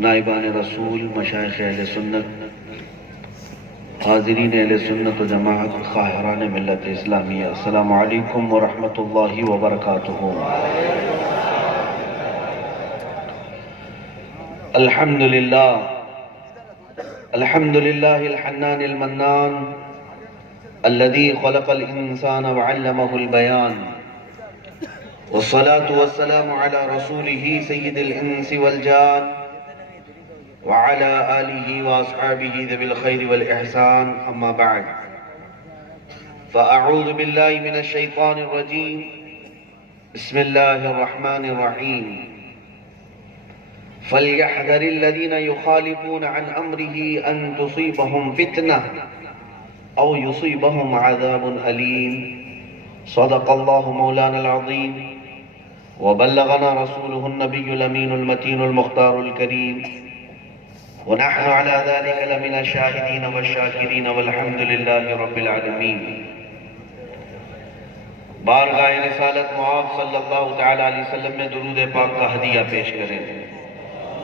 نائبان رسول، مشائخ اہل سنت، حاضرین اہل سنت و جماعت، خواہران ملت اسلامیہ، السلام علیکم ورحمۃ اللہ وبرکاتہ۔ الحمدللہ الحنان المنان الذي خلق الإنسان وعلمه البيان، والصلاة والسلام على رسوله سيد الإنس والجان وعلى آله وأصحابه ذوي الخير والإحسان، أما بعد فأعوذ بالله من الشيطان الرجيم، بسم الله الرحمن الرحيم، فليحذر الذين يخالفون عن أمره أن تصيبهم فتنة أو يصيبهم عذاب أليم، صدق الله مولانا العظيم وبلغنا رسوله النبي الأمين المتين المختار الكريم، ونحن على ذلك لمن الشاهدين والشاكرين والحمد لله رب العالمين۔ بارگاہ رسالت معاذ صلی اللہ تعالی علیہ وسلم میں درود پاک کا ہدیہ پیش کریں۔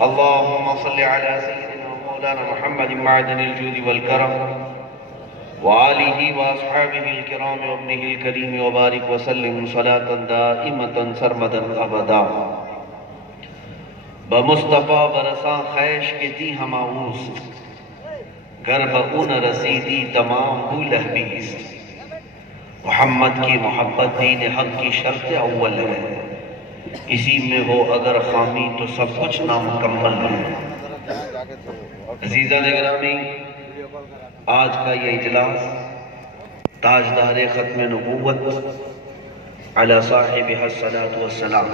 اللہم صلی علی سیدنا مولانا محمد معدن الجود والکرم وآلہ واصحابہ الکرام وابنہ الکریم وبارک وسلم صلاة دائمة سرمدا ابدا۔ بمصطفیٰ برساں خیش کے دی ہماؤس، گر بہون رسیدی تمام ہو لہبیس، محمد کی محبت دین حق کی شرط اول ہے، اسی میں ہو اگر خامی تو سب کچھ نامکمل ہے۔ عزیزان گرامی، آج کا یہ اجلاس تاجدار ختم نبوت علی صاحب الصلاۃ والسلام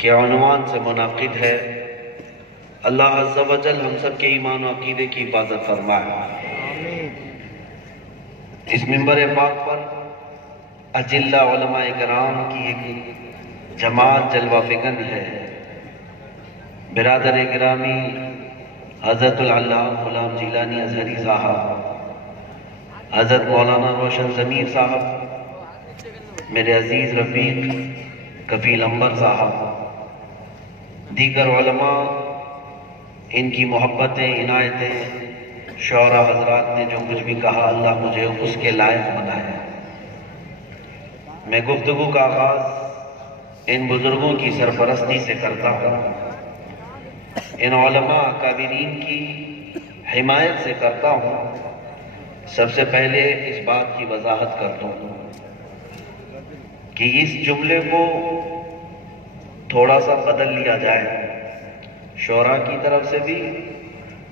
کے عنوان سے منعقد ہے۔ اللہ عز و جل ہم سب کے ایمان و عقیدے کی حفاظت فرمائے۔ اس منبر پاک پر اجلہ علماء کرام کی ایک جماعت جلوہ فکن ہے۔ برادر گرامی حضرت العلامہ غلام جیلانی ازہری صاحب، حضرت مولانا روشن ضمیر صاحب، میرے عزیز رفیق کفیل انور صاحب، دیگر علماء، ان کی محبتیں، عنایتیں، شعراء حضرات نے جو کچھ بھی کہا، اللہ مجھے اس کے لائق بنائے۔ میں گفتگو کا آغاز ان بزرگوں کی سرپرستی سے کرتا ہوں، ان علماء اکابرین کی حمایت سے کرتا ہوں۔ سب سے پہلے اس بات کی وضاحت کرتا ہوں کہ اس جملے کو تھوڑا سا بدل لیا جائے، شعراء کی طرف سے بھی،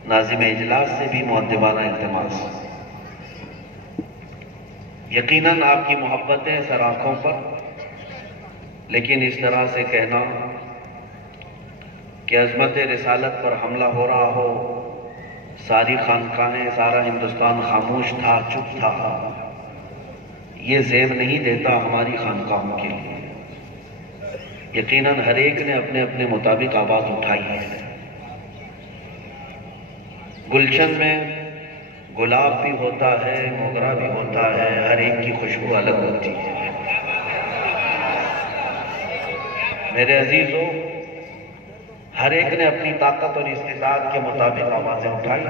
ناظم اجلاس سے بھی مؤدبانہ التماس۔ یقیناً آپ کی محبتیں سر آنکھوں پر، لیکن اس طرح سے کہنا کہ عظمت رسالت پر حملہ ہو رہا ہو، ساری خانقاہیں، سارا ہندوستان خاموش تھا، چپ تھا، یہ زیب نہیں دیتا ہماری خانقاہوں کے لیے۔ یقیناً ہر ایک نے اپنے اپنے مطابق آواز اٹھائی ہے۔ گلشن میں گلاب بھی ہوتا ہے، موگرا بھی ہوتا ہے، ہر ایک کی خوشبو الگ ہوتی ہے۔ میرے عزیزو، ہر ایک نے اپنی طاقت اور استطاعت کے مطابق آوازیں اٹھائی۔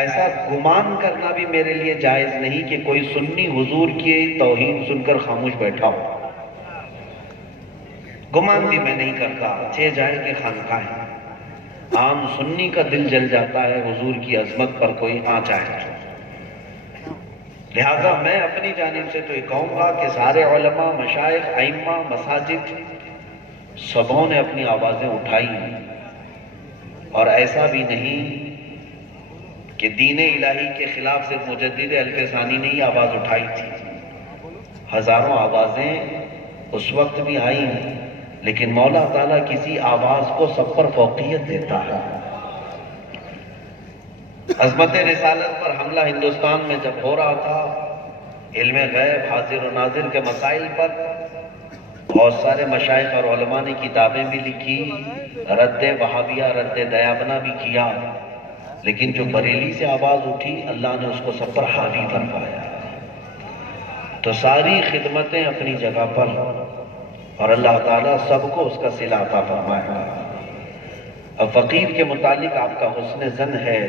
ایسا گمان کرنا بھی میرے لیے جائز نہیں کہ کوئی سنی حضور کی توہین سن کر خاموش بیٹھا ہو۔ گمان بھی میں نہیں کرتا، چہ جائے کہ خانقاہیں، عام سنی کا دل جل جاتا ہے حضور کی عظمت پر کوئی آ جائے۔ لہذا میں اپنی جانب سے تو یہ کہوں گا کہ سارے علماء، مشائخ، ائمہ، مساجد، سبوں نے اپنی آوازیں اٹھائی، اور ایسا بھی نہیں کہ دین الہی کے خلاف صرف مجدد الف ثانی نے ہی آواز اٹھائی تھی۔ ہزاروں آوازیں اس وقت بھی آئیں، لیکن مولا تعالیٰ کسی آواز کو سب پر فوقیت دیتا ہے۔ عظمت رسالت پر حملہ ہندوستان میں جب ہو رہا تھا، علم غیب، حاضر و ناظر کے مسائل پر بہت سارے مشائخ اور علماء نے کتابیں بھی لکھی، رد وہابیہ، رد دیابنا بھی کیا، لیکن جو بریلی سے آواز اٹھی، اللہ نے اس کو سب پر حاوی فرمایا۔ تو ساری خدمتیں اپنی جگہ پر، اور اللہ تعالیٰ سب کو اس کا صلہ عطا فرمائے۔ اب فقیر کے متعلق آپ کا حسن ظن ہے،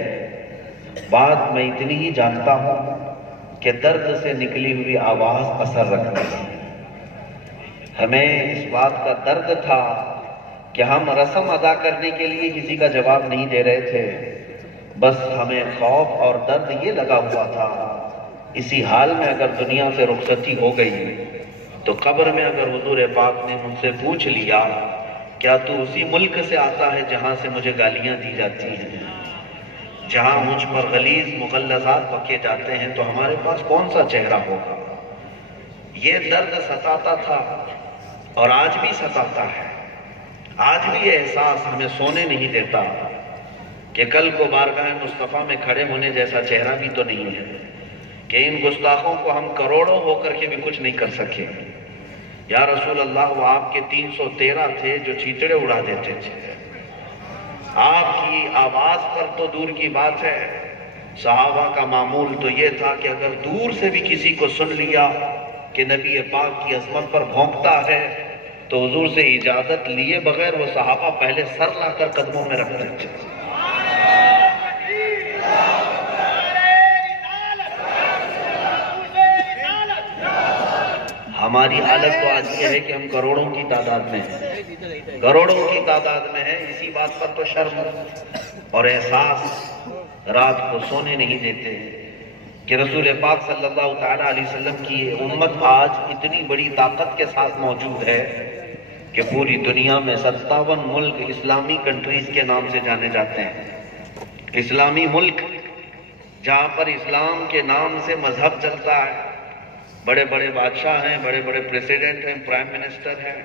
بات میں اتنی ہی جانتا ہوں کہ درد سے نکلی ہوئی آواز اثر رکھتی ہے۔ ہمیں اس بات کا درد تھا کہ ہم رسم ادا کرنے کے لیے کسی کا جواب نہیں دے رہے تھے، بس ہمیں خوف اور درد یہ لگا ہوا تھا اسی حال میں اگر دنیا سے رخصتی ہو گئی تو قبر میں اگر حضور پاک نے مجھ سے پوچھ لیا کیا تو اسی ملک سے آتا ہے جہاں سے مجھے گالیاں دی جاتی ہیں، جہاں مجھ پر غلیظ مغلظات بکے جاتے ہیں، تو ہمارے پاس کون سا چہرہ ہوگا؟ یہ درد ستاتا تھا اور آج بھی ستاتا ہے۔ آج بھی یہ احساس ہمیں سونے نہیں دیتا کہ کل کو بارگاہ مصطفیٰ میں کھڑے ہونے جیسا چہرہ بھی تو نہیں ہے، کہ ان گستاخوں کو ہم کروڑوں ہو کر کے بھی کچھ نہیں کر سکے۔ یا رسول اللہ، وہ آپ کے 313 تھے جو چیچڑے اڑا دیتے تھے، آپ کی آواز پر تو دور کی بات ہے، صحابہ کا معمول تو یہ تھا کہ اگر دور سے بھی کسی کو سن لیا کہ نبی پاک کی عظمت پر بھونکتا ہے تو حضور سے اجازت لیے بغیر وہ صحابہ پہلے سر لا کر قدموں میں رکھتے تھے۔ ہماری حالت تو آج یہ ہے کہ ہم کروڑوں کی تعداد میں ہیں، کروڑوں کی تعداد میں ہیں۔ اسی بات پر تو شرم اور احساس رات کو سونے نہیں دیتے کہ رسول پاک صلی اللہ تعالیٰ علیہ وسلم کی امت آج اتنی بڑی طاقت کے ساتھ موجود ہے کہ پوری دنیا میں 57 ملک اسلامی کنٹریز کے نام سے جانے جاتے ہیں۔ اسلامی ملک جہاں پر اسلام کے نام سے مذہب چلتا ہے، بڑے بڑے بادشاہ ہیں، بڑے بڑے پریزیڈنٹ ہیں، پرائم منسٹر ہیں،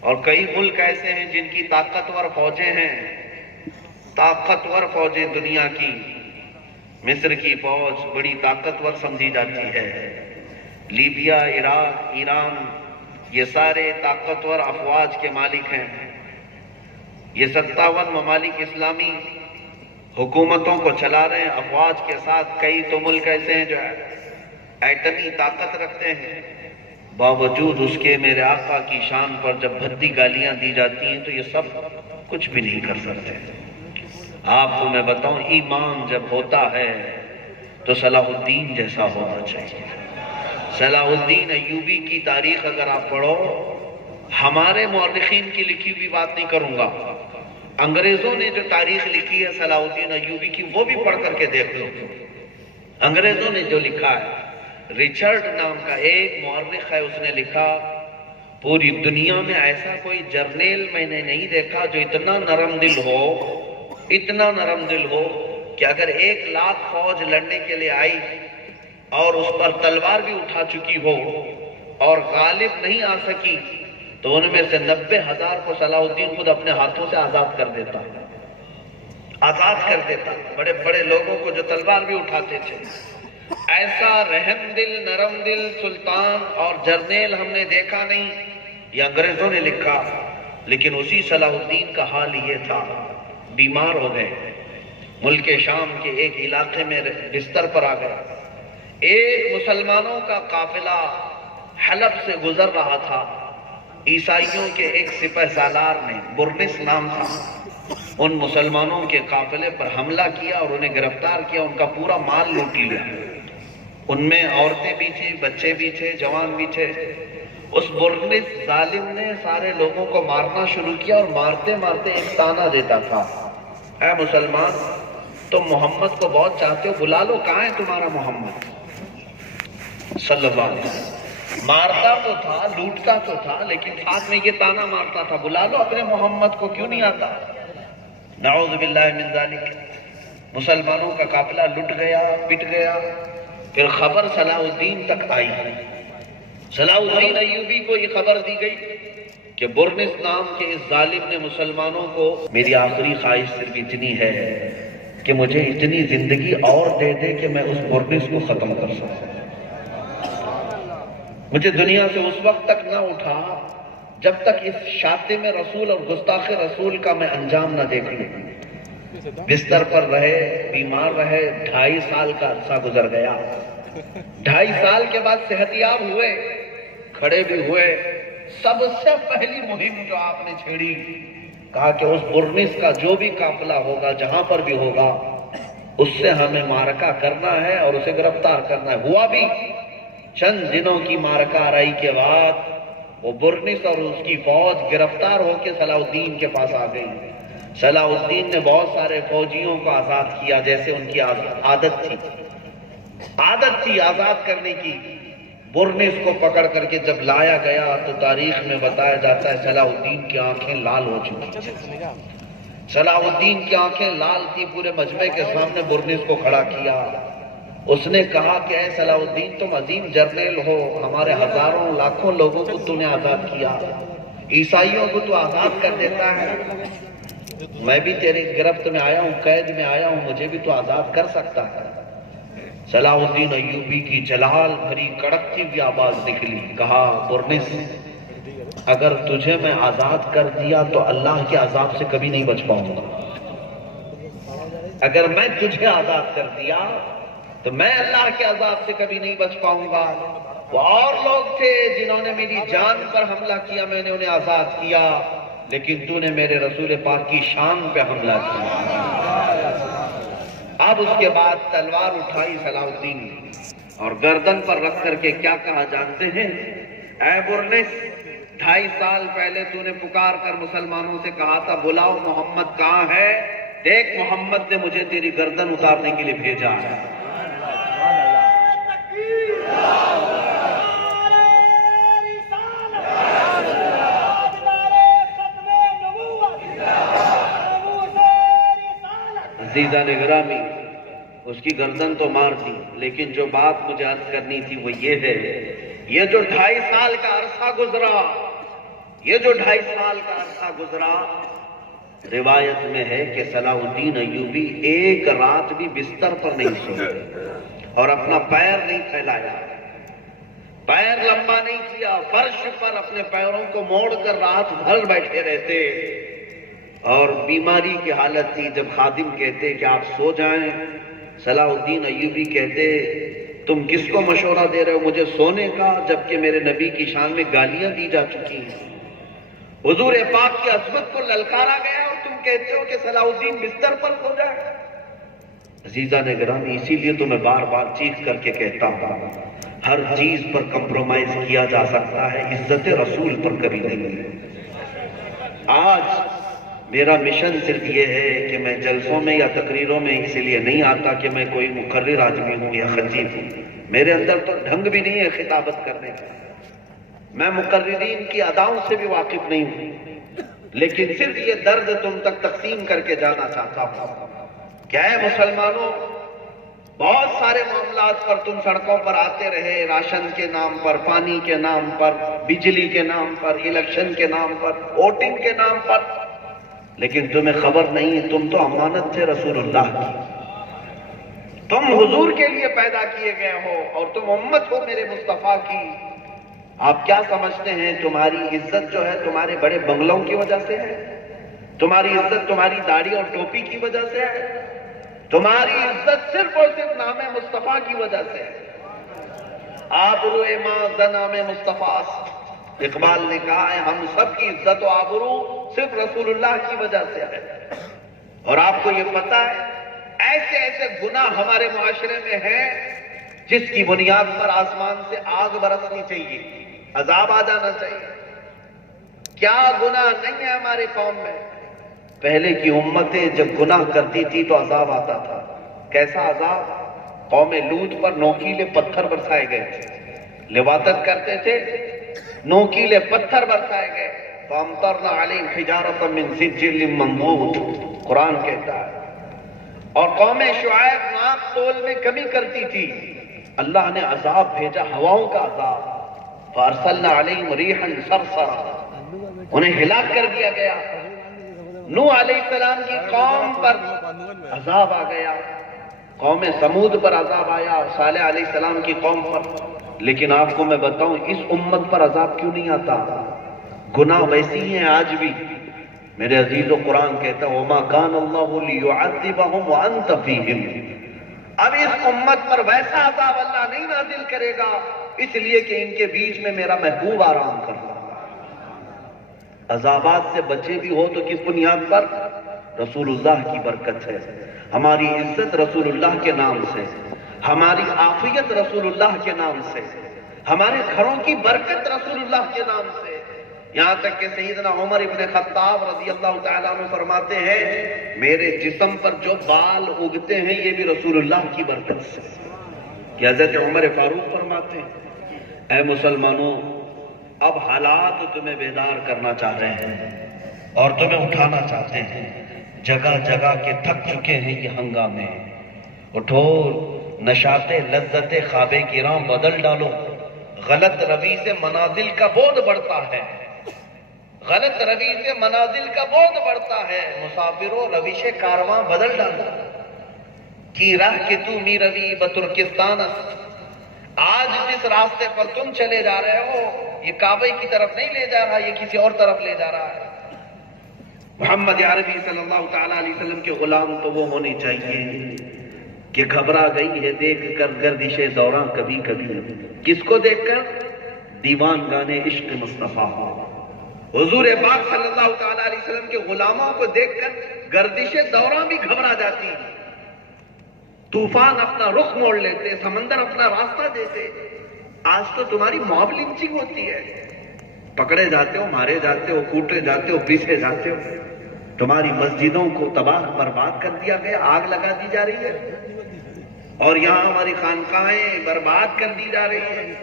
اور کئی ملک ایسے ہیں جن کی طاقتور فوجیں ہیں، طاقتور فوجیں دنیا کی۔ مصر کی فوج بڑی طاقتور سمجھی جاتی ہے، لیبیا، عراق، ایران، یہ سارے طاقتور افواج کے مالک ہیں۔ یہ 57 ممالک اسلامی حکومتوں کو چلا رہے ہیں افواج کے ساتھ۔ کئی تو ملک ایسے ہیں جو ایٹمی طاقت رکھتے ہیں، باوجود اس کے میرے آقا کی شان پر جب بھدی گالیاں دی جاتی ہیں تو یہ سب کچھ بھی نہیں کر سکتے۔ آپ کو میں بتاؤں، ایمان جب ہوتا ہے تو صلاح الدین جیسا ہونا چاہیے۔ صلاح الدین ایوبی کی تاریخ اگر آپ پڑھو، ہمارے مورخین کی لکھی ہوئی بات نہیں کروں گا، انگریزوں نے جو تاریخ لکھی ہے صلاح الدین ایوبی کی وہ بھی پڑھ کر کے دیکھ لو۔ انگریزوں نے جو لکھا ہے، ریچرڈ نام کا ایک مورخ ہے، اس نے لکھا پوری دنیا میں ایسا کوئی جرنیل میں نے نہیں دیکھا جو اتنا نرم دل ہو، اتنا نرم دل ہو کہ اگر 1,00,000 فوج لڑنے کے لیے آئی اور اس پر تلوار بھی اٹھا چکی ہو اور غالب نہیں آ سکی تو ان میں سے 90,000 کو صلاح الدین خود اپنے ہاتھوں سے آزاد کر دیتا، آزاد کر دیتا۔ بڑے بڑے لوگوں کو جو تلوار بھی اٹھاتے تھے، ایسا رحم دل، نرم دل سلطان اور جرنیل ہم نے دیکھا نہیں۔ یہ انگریزوں نے لکھا، لیکن اسی صلاح الدین کا حال یہ تھا، بیمار ہو گئے، ملک شام کے ایک علاقے میں بستر پر آ گئے۔ ایک مسلمانوں کا قافلہ حلب سے گزر رہا تھا، عیسائیوں کے ایک سپہ سالار نے، برنس نام تھا، ان مسلمانوں کے قافلے پر حملہ کیا اور انہیں گرفتار کیا، ان کا پورا مال لوٹ لیا۔ ان میں عورتیں بھی تھیں، بچے بھی تھے، جوان بھی تھے۔ اس برنس ظالم نے سارے لوگوں کو مارنا شروع کیا اور مارتے مارتے ایک طعنہ دیتا تھا، اے مسلمان، تم محمد کو بہت چاہتے ہو، بلا لو، کہاں ہے تمہارا محمد صلی اللہ علیہ وسلم۔ مارتا تو تھا، لوٹتا تو تھا، لیکن ساتھ میں یہ طعنہ مارتا تھا، بلا لو اپنے محمد کو، کیوں نہیں آتا؟ نعوذ باللہ من ذالک۔ مسلمانوں کا قافلہ لٹ گیا، پٹ گیا۔ پھر خبر صلاح الدین تک آئی، صلاح الدین ایوبی کو یہ خبر دی گئی کہ برنس نام کے اس ظالم نے مسلمانوں کو، میری آخری خواہش صرف اتنی ہے کہ مجھے اتنی زندگی اور دے دے کہ میں اس برنس کو ختم کر سکوں۔ مجھے دنیا سے اس وقت تک نہ اٹھا جب تک اس شاتم رسول اور گستاخ رسول کا میں انجام نہ دیکھ لوں۔ بستر پر رہے، بیمار رہے، 2.5 سال کا عرصہ گزر گیا۔ 2.5 سال کے بعد صحت یاب ہوئے، کھڑے بھی ہوئے۔ سب سے پہلی مہم جو آپ نے چھیڑی کہا کہ اس برنس کا جو بھی قافلہ ہوگا، جہاں پر بھی ہوگا، اس سے ہمیں معرکہ کرنا ہے اور اسے گرفتار کرنا ہے۔ ہوا بھی، چند دنوں کی معرکہ آرائی کے بعد وہ برنس اور اس کی فوج گرفتار ہو کے صلاح الدین کے پاس آ گئی۔ صلاح الدین نے بہت سارے فوجیوں کو آزاد کیا، جیسے ان کی عادت تھی آزاد کرنے کی۔ برنس کو پکڑ کر کے جب لایا گیا تو تاریخ میں بتایا جاتا ہے صلاح الدین کی آنکھیں لال ہو چکی تھی۔ صلاح الدین کی آنکھیں لال تھی، پورے مجمع کے سامنے برنس کو کھڑا کیا۔ اس نے کہا کہ اے صلاح الدین، تم عظیم جرنیل ہو، ہمارے ہزاروں لاکھوں لوگوں کو تم نے آزاد کیا، عیسائیوں کو تو آزاد کر دیتا ہے، میں بھی تیری گرفت میں آیا ہوں، قید میں آیا ہوں، مجھے بھی تو آزاد کر سکتا ہے۔ صلاح الدین ایوبی کی جلال بھری کڑکتی ہوئی آواز نکلی، کہا برنس، اگر تجھے میں آزاد کر دیا تو اللہ کے عذاب سے کبھی نہیں بچ پاؤں گا۔ اگر میں تجھے آزاد کر دیا تو میں اللہ کے عذاب سے کبھی نہیں بچ پاؤں گا۔ وہ اور لوگ تھے جنہوں نے میری جان پر حملہ کیا، میں نے انہیں آزاد کیا، لیکن تو نے میرے رسول پاک کی شان پہ حملہ کیا۔ اب اس کے بعد تلوار اٹھائی صلاح الدین نے اور گردن پر رکھ کر کے کیا کہا جانتے ہیں؟ اے برنس، 2.5 سال پہلے تو نے پکار کر مسلمانوں سے کہا تھا بلاؤ محمد کہاں ہے، دیکھ محمد نے مجھے تیری گردن اتارنے کے لیے بھیجا ہے۔ عزیزان گرامی، اس کی گردن تو مار دی، لیکن جو بات مجھے عرض کرنی تھی وہ یہ ہے، یہ جو 2.5 سال کا عرصہ گزرا، روایت میں ہے کہ صلاح الدین ایوبی ایک رات بھی بستر پر نہیں سوئے اور اپنا پیر نہیں پھیلایا، پیر لمبا نہیں کیا، فرش پر اپنے پیروں کو موڑ کر رات بھر بیٹھے رہتے، اور بیماری کی حالت تھی۔ جب خادم کہتے کہ آپ سو جائیں، صلاح الدین ایوبی کہتے تم کس کو مشورہ دے رہے ہو مجھے سونے کا، جبکہ میرے نبی کی شان میں گالیاں دی جا چکی ہیں، حضور پاک کی عظمت کو للکارا گیا اور تم کہتے ہو کہ صلاح الدین بستر پر سو جائے۔ عزیزان گرامی، اسی لیے تو میں بار بار چیخ کر کے کہتا ہوں، ہر چیز پر کمپرومائز کیا جا سکتا ہے، عزت رسول پر کبھی نہیں۔ آج میرا مشن صرف یہ ہے کہ میں جلسوں میں یا تقریروں میں اس لیے نہیں آتا کہ میں کوئی مقرر آدمی ہوں یا خطیب ہوں، میرے اندر تو ڈھنگ بھی نہیں ہے خطابت کرنے کا، میں مقررین کی اداؤں سے بھی واقف نہیں ہوں، لیکن صرف یہ درد تم تک تقسیم کر کے جانا چاہتا ہوں۔ کیا ہے مسلمانوں، بہت سارے معاملات پر تم سڑکوں پر آتے رہے، راشن کے نام پر، پانی کے نام پر، بجلی کے نام پر، الیکشن کے نام پر، ووٹنگ کے نام پر، لیکن تمہیں خبر نہیں تم تو امانت تھے رسول اللہ کی، تم حضور کے لیے پیدا کیے گئے ہو اور تم امت ہو میرے مصطفیٰ کی۔ آپ کیا سمجھتے ہیں تمہاری عزت جو ہے تمہارے بڑے بنگلوں کی وجہ سے ہے؟ تمہاری عزت تمہاری داڑھی اور ٹوپی کی وجہ سے ہے؟ تمہاری عزت صرف اور صرف نام مصطفیٰ کی وجہ سے ہے۔ آبرو ما زنام مصطفیٰ، اقبال نے کہا ہے ہم سب کی عزت و آبرو صرف رسول اللہ کی وجہ سے ہے۔ اور آپ کو یہ پتا ہے ایسے ایسے گناہ ہمارے معاشرے میں ہیں جس کی بنیاد پر آسمان سے آگ برسنی چاہیے، عذاب آ جانا چاہیے۔ کیا گناہ نہیں ہے ہمارے قوم میں؟ پہلے کی امتیں جب گناہ کرتی تھی تو عذاب آتا تھا۔ کیسا عذاب؟ قوم لوط پر نوکیلے پتھر برسائے گئے تھے، لواطت کرتے تھے، نوکیلے پتھر برسائے گئے، فَأَمْطَرْنَا عَلَيْهِمْ حِجَارَةً مِّن سِجِّلٍ مَّنضُودٍ، قرآن کہتا ہے۔ اور قوم شعیب ناپ تول میں کمی کرتی تھی، اللہ نے عذاب بھیجا، ہواؤں کا عذاب، فَأَرْسَلْنَا عَلَيْهِمْ رِيحًا صَرْصَرًا، انہیں ہلاک کر دیا گیا۔ نوح علیہ السلام کی قوم پر عذاب آ گیا، قوم سمود پر عذاب آیا، صالح علیہ السلام کی قوم پر۔ لیکن آپ کو میں بتاؤں اس امت پر عذاب کیوں نہیں آتا؟ گناہ ویسی ہیں آج بھی۔ میرے عزیز و قرآن کہتا ہے وَمَا كَانَ اللَّهُ لِيُعَذِّبَهُمْ وَأَنْتَ فِيهِمْ، اب اس امت پر ویسا عذاب اللہ نہیں نازل کرے گا، اس لیے کہ ان کے بیچ میں میرا محبوب آرام کر رہا۔ عذابات سے بچے بھی ہو تو کس بنیاد پر؟ رسول اللہ کی برکت ہے. ہماری عزت رسول اللہ کے نام سے، ہماری عافیت رسول اللہ کے نام سے، ہمارے گھروں کی برکت رسول اللہ کے نام سے. یہاں تک کہ سیدنا عمر ابن خطاب رضی اللہ تعالیٰ عنہ فرماتے ہیں میرے جسم پر جو بال اگتے ہیں یہ بھی رسول اللہ کی برکت سے. کہ حضرت عمر فاروق فرماتے ہیں اے مسلمانوں، اب حالات تمہیں بیدار کرنا چاہ رہے ہیں اور تمہیں اٹھانا چاہتے ہیں. جگہ جگہ کے تھک چکے ہیں یہ ہنگامے. اٹھو، نشاط لذت خواب کرام بدل ڈالو. غلط روی سے منازل کا بودھ بڑھتا ہے، غلط روی سے منازل کا بودھ بڑھتا ہے. مسافروں، روش کارواں بدل ڈالو. کی راہ کہ تو می روی بترکستان است. آج جس راستے پر تم چلے جا رہے ہو یہ کعبے کی طرف نہیں لے جا رہا، یہ کسی اور طرف لے جا رہا ہے. محمد عربی صلی اللہ تعالیٰ علیہ وسلم کے غلام تو وہ ہونے چاہیے کہ گھبرا گئی ہے دیکھ کر گردش دوراں کبھی کبھی. کس کو دیکھ کر؟ دیوان گانے عشق مصطفیٰ. حضور پاک صلی اللہ تعالیٰ علیہ وسلم کے غلاموں کو دیکھ کر گردش دوراں بھی گھبرا جاتی. طوفان اپنا رخ موڑ لیتے، سمندر اپنا راستہ دیتے. آج تو تمہاری موب لنچنگ ہوتی ہے، پکڑے جاتے ہو، مارے جاتے ہو، کوٹے جاتے ہو، پیسے جاتے ہو. تمہاری مسجدوں کو تباہ برباد کر دیا گیا، آگ لگا دی جا رہی ہے، اور یہاں ہماری خانقاہیں برباد کر دی جا رہی ہیں.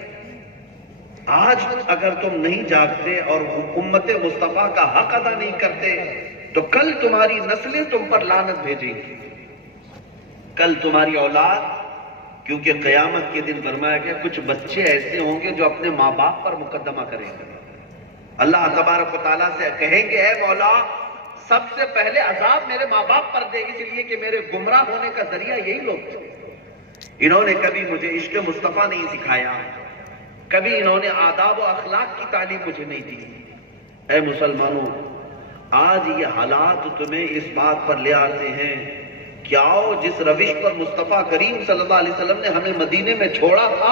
آج اگر تم نہیں جاگتے اور امت مصطفیٰ کا حق ادا نہیں کرتے تو کل تمہاری نسلیں تم پر لعنت بھیجیں گی. کل تمہاری اولاد، کیونکہ قیامت کے دن فرمایا گیا کچھ بچے ایسے ہوں گے جو اپنے ماں باپ پر مقدمہ کریں گے. اللہ تبارک و تعالیٰ سے کہیں گے اے مولا سب سے پہلے عذاب میرے ماں باپ پر دے، اس لیے کہ میرے گمراہ ہونے کا ذریعہ یہی لوگ تھے. انہوں نے کبھی مجھے عشق مصطفیٰ نہیں سکھایا، کبھی انہوں نے آداب و اخلاق کی تعلیم مجھے نہیں دی. اے مسلمانوں، آج یہ حالات تمہیں اس بات پر لے آتے ہیں کہ آؤ جس روش پر مصطفیٰ کریم صلی اللہ علیہ وسلم نے ہمیں مدینے میں چھوڑا تھا